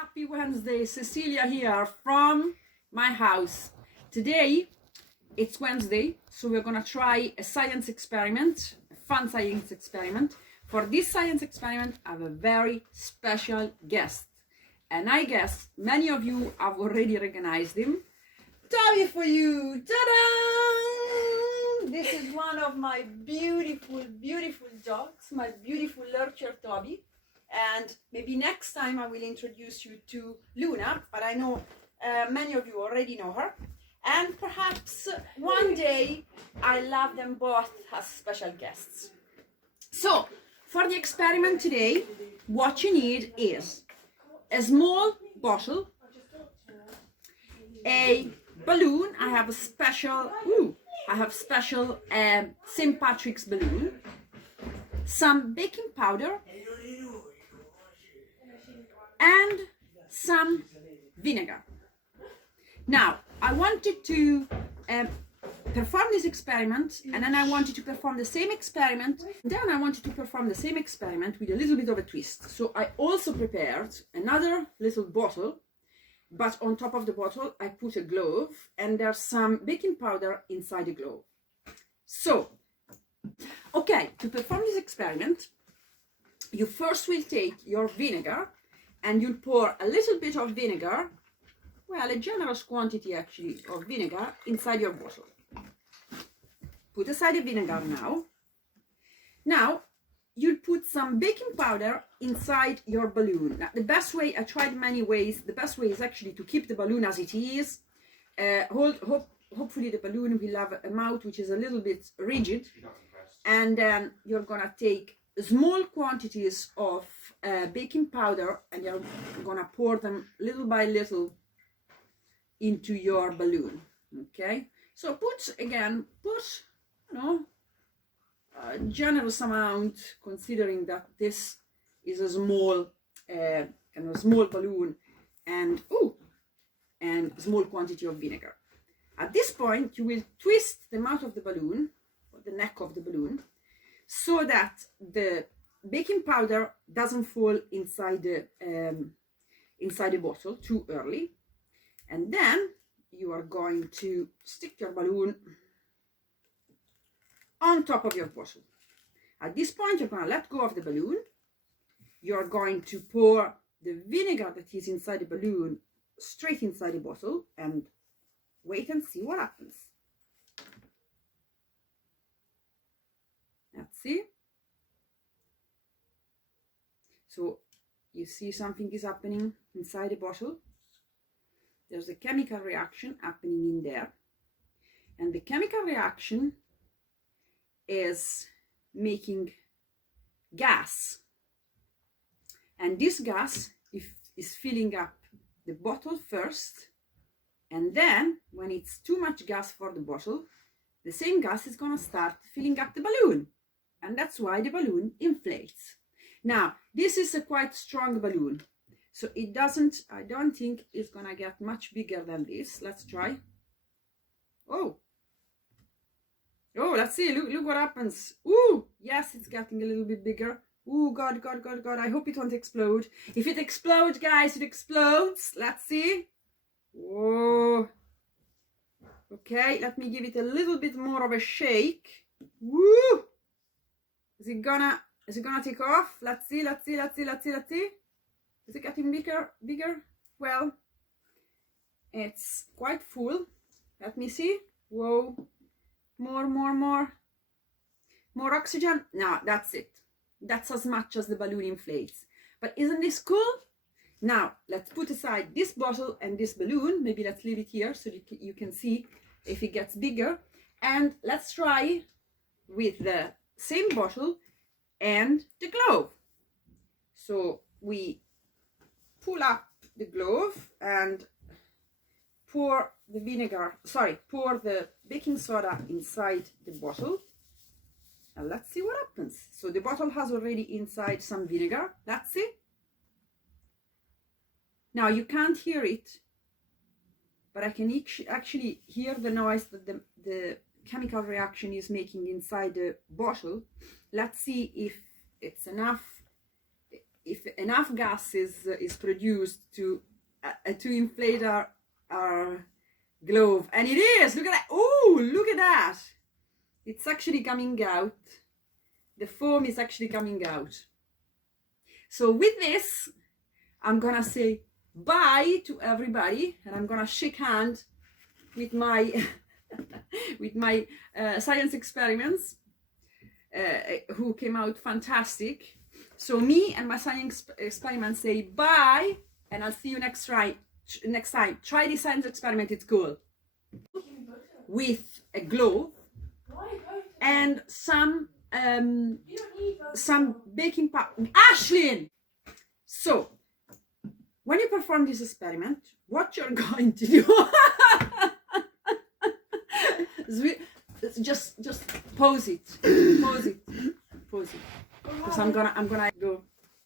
Happy Wednesday, Cecilia here from my house. Today it's Wednesday, so we're gonna try a science experiment, a fun science experiment. For this science experiment, I have a very special guest, and I guess many of you have already recognized him. Toby for you! Ta-da! This is one of my beautiful, beautiful dogs, my beautiful lurcher Toby. And maybe next time I will introduce you to Luna, but I know many of you already know her. And perhaps one day I'll have them both as special guests. So, for the experiment today, what you need is a small bottle, a balloon. I have a special, St. Patrick's balloon, some baking powder, and some vinegar. Now, I wanted to perform this experiment, and then I wanted to perform the same experiment. Then I wanted to perform the same experiment with a little bit of a twist. So I also prepared another little bottle, but on top of the bottle I put a glove, and there's some baking powder inside the glove. So, okay, to perform this experiment, you first will take your vinegar, and you'll pour a little bit of vinegar, well, a generous quantity actually of vinegar, inside your bottle. Put aside the vinegar now. Now, you'll put some baking powder inside your balloon. Now, the best way, I tried many ways, the best way is actually to keep the balloon as it is. Hopefully the balloon will have a mouth which is a little bit rigid. And then you're gonna take small quantities of baking powder, and you're gonna pour them little by little into your balloon. Okay, so put a generous amount, considering that this is a small small balloon, and small quantity of vinegar. At this point, you will twist the mouth of the balloon, or the neck of the balloon, so that the baking powder doesn't fall inside the bottle too early. And then you are going to stick your balloon on top of your bottle. At this point, you're going to let go of the balloon. You're going to pour the vinegar that is inside the balloon straight inside the bottle, and wait and see what happens. Let's see. So you see something is happening inside the bottle. There's a chemical reaction happening in there. And the chemical reaction is making gas. And this gas is filling up the bottle first. And then, when it's too much gas for the bottle, the same gas is going to start filling up the balloon. And that's why the balloon inflates. Now, this is a quite strong balloon, so I don't think it's gonna get much bigger than this. Let's try. Oh, let's see, look what happens. Ooh, yes, it's getting a little bit bigger. Ooh, God, I hope it won't explode. If it explodes, guys, it explodes. Let's see. Whoa. Okay, let me give it a little bit more of a shake. Woo! Is it gonna take off? Let's see. Is it getting bigger? Well, it's quite full. Let me see. Whoa. More oxygen. No, that's it. That's as much as the balloon inflates. But isn't this cool? Now, let's put aside this bottle and this balloon. Maybe let's leave it here so you can see if it gets bigger. And let's try with the same bottle and the glove. So we pull up the glove and pour the baking soda inside the bottle, and let's see what happens. So the bottle has already inside some vinegar. Let's see. Now you can't hear it, but I can actually hear the noise that the chemical reaction is making inside the bottle. Let's see if it's enough if enough gas is produced to inflate our glove, and it is. Look at that! Oh, look at that! It's actually coming out. The foam is actually coming out. So with this, I'm gonna say bye to everybody, and I'm gonna shake hands with my with my science experiments, who came out fantastic. So me and my science experiments say bye, and I'll see you next time. Try this science experiment, it's cool. With a glove and some baking powder. Ashlyn! So, when you perform this experiment, what you're going to do just pause it. Because I'm gonna go.